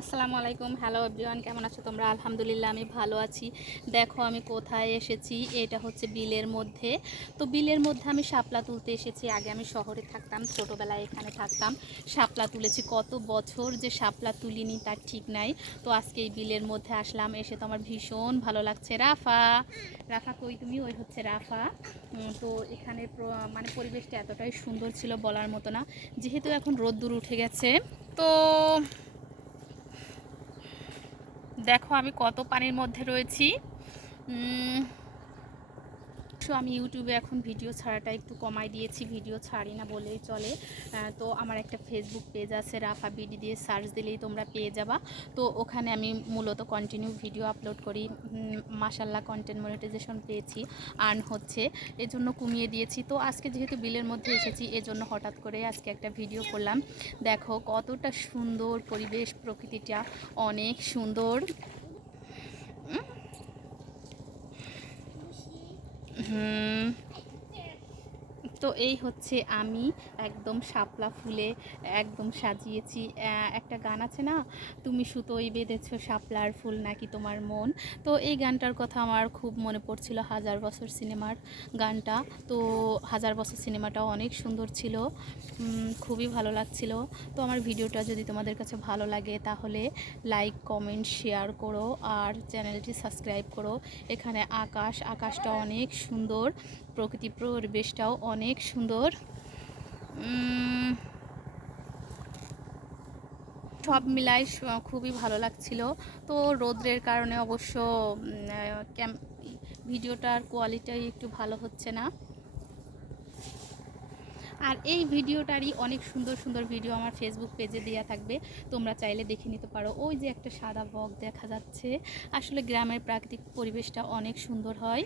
আসসালামু আলাইকুম। Hello everyone কেমন আছো তোমরা? আলহামদুলিল্লাহ, আমি ভালো আছি। দেখো, আমি কোথায় এসেছি? এটা হচ্ছে বিলের মধ্যে। তো বিলের মধ্যে আমি শাপলা তুলতে এসেছি। আগে আমি শহরে থাকতাম, ছোটোবেলায় এখানে থাকতাম। শাপলা তুলেছি। কত বছর যে শাপলা তুলিনি তার ঠিক নাই। তো আজকে এই বিলের মধ্যে আসলাম। এসে তো আমার ভীষণ ভালো লাগছে। রাফা! রাফা কই তুমি? ওই হচ্ছে রাফা। তো এখানে মানে পরিবেশটা এতটাই সুন্দর ছিল বলার মতো না। যেহেতু এখন রোদ্দুর উঠে গেছে, তো দেখো আমি কত পানির মধ্যে রয়েছি। উম, আমি ইউটিউবে এখন ভিডিও ছাড়াটা একটু কমাই দিয়েছি ভিডিও ছাড়ি না বলেই চলে। তো আমার একটা ফেসবুক পেজ আছে রাফা বিডি দিয়ে সার্চ দিলেই তোমরা পেয়ে যাবা। তো ওখানে আমি মূলত কন্টিনিউ ভিডিও আপলোড করি। মাসাল্লাহ কন্টেন্ট মনিটাইজেশন পেয়েছি। আর্ন হচ্ছে এজন্য কমিয়ে দিয়েছি। তো আজকে যেহেতু বিলের মধ্যে এসেছি এজন্য হঠাৎ করে আজকে একটা ভিডিও করলাম। দেখো কতটা সুন্দর পরিবেশ প্রকৃতিটা অনেক সুন্দর। Hmm. তো এই হচ্ছে আমি একদম শাপলা ফুলে একদম সাজিয়েছি। একটা গান আছে না? তুমি সুতোই বেঁধেছো শাপলার ফুল নাকি তোমার মন? তো এই গানটার কথা আমার খুব মনে পড়ছিল হাজার বছর সিনেমার গানটা। তো হাজার বছর সিনেমাটাও অনেক সুন্দর ছিল খুবই ভালো লাগছিল। তো আমার ভিডিওটা যদি তোমাদের কাছে ভালো লাগে তাহলে লাইক, কমেন্ট, শেয়ার করো আর চ্যানেলটি সাবস্ক্রাইব করো। এখানে আকাশ, আকাশটা অনেক সুন্দর, প্রকৃতি পরিবেশটাও অনেক সুন্দর। সব মিলাই খুবই ভালো লাগছিল। তো রোদ্রের কারণে অবশ্য ক্যাম, ভিডিওটার কোয়ালিটি একটু ভালো হচ্ছে না। আর এই ভিডিওটারই অনেক সুন্দর সুন্দর ভিডিও আমার ফেসবুক পেজে দেওয়া থাকবে। তোমরা চাইলে দেখে নিতে পারো। ওই যে একটা সাদা বক দেখা যাচ্ছে। আসলে গ্রামের প্রাকৃতিক পরিবেশটা অনেক সুন্দর হয়।